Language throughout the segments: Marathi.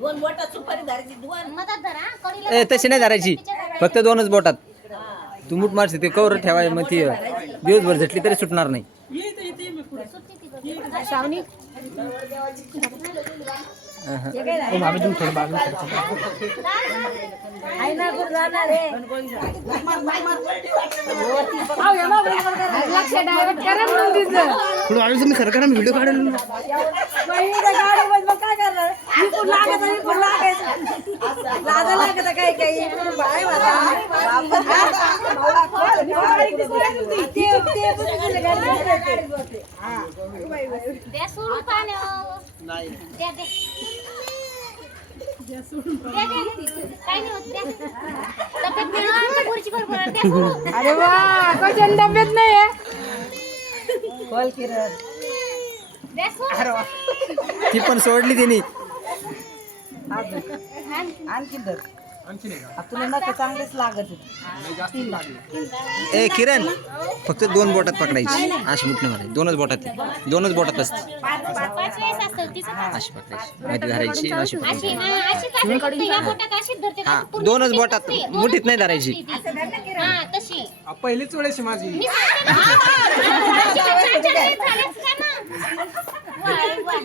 दोन बोटात सुपारी धरायची दोन मधात धरा कडीला ए तशी नाही धरायची, फक्त दोनच बोटात. तू मूठ मारशी ते कवर ठेवाय, मग ती दिवसभर झटली तरी सुटणार नाही. श्रावणी आम्ही तुम्ही थोडं बाजूला थोडं आम्ही तुम्ही खरं करा, व्हिडिओ काढेल. द्या सोडून पाण्यावर. द्या द्या. द्या, द्या. काही नाही होत, द्या. तब्येत बिघडणार, खुर्ची वर पडणार. द्या सोडून. अरे वा कशाने तब्येत नाही आहे. द्या सोडून. ती पण सोडली तिने. ए किरण, फक्त दोन बोटात पकडायची, अशी मुठणे मारायची. दोनच बोटात, दोनच बोटात असते. 5 वेळेस असतं तिचं. अशी पकडायची, मध्ये धरायची, अशी अशी पकडायची. अशीच धरते. या बोटात अशीच धरते. हा, पूर्ण दोनच मुठीत बोटात, नसते. मुठीत नाही धरायची. हा तशी. पहिलीच वेळेस माझी. मी सांगते ना. छान वेळेस झालेच का ना? वा, वा.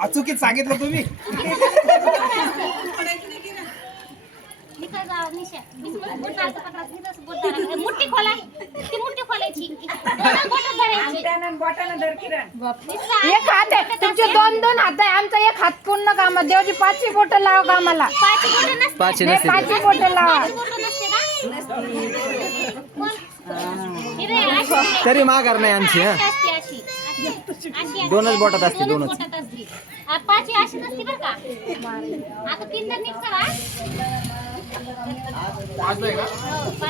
अचुकीत सांगितलं तुम्ही. मी काय गाव निशा. मी बोट टाकत पकडायचं. मी तसं बोट धरायचं. मुठी खोला. ती मुठी खोलायची. दोन बोटं धरायची. एक हात आहे तुमचे, दोन दोन हात आहे. आमचा एक हात पूर्ण कामात. देवाची 5 बोटं लावा कामाला. 5 बोटं नसते. पाचशे नाही नसते 5 बोटं लावा. 5 बोटं नसते का? कोण? ही रे, अशी रे. तरी माघार नाही आमची. हा, अशी असते, अशी. अशी असते. दोनच बोटात असते, दोनच दोनच. बोटात असते. 5 ही अशी नसते बरं का? आता 3 तर नीट करा. वाजलंय का? हो, 5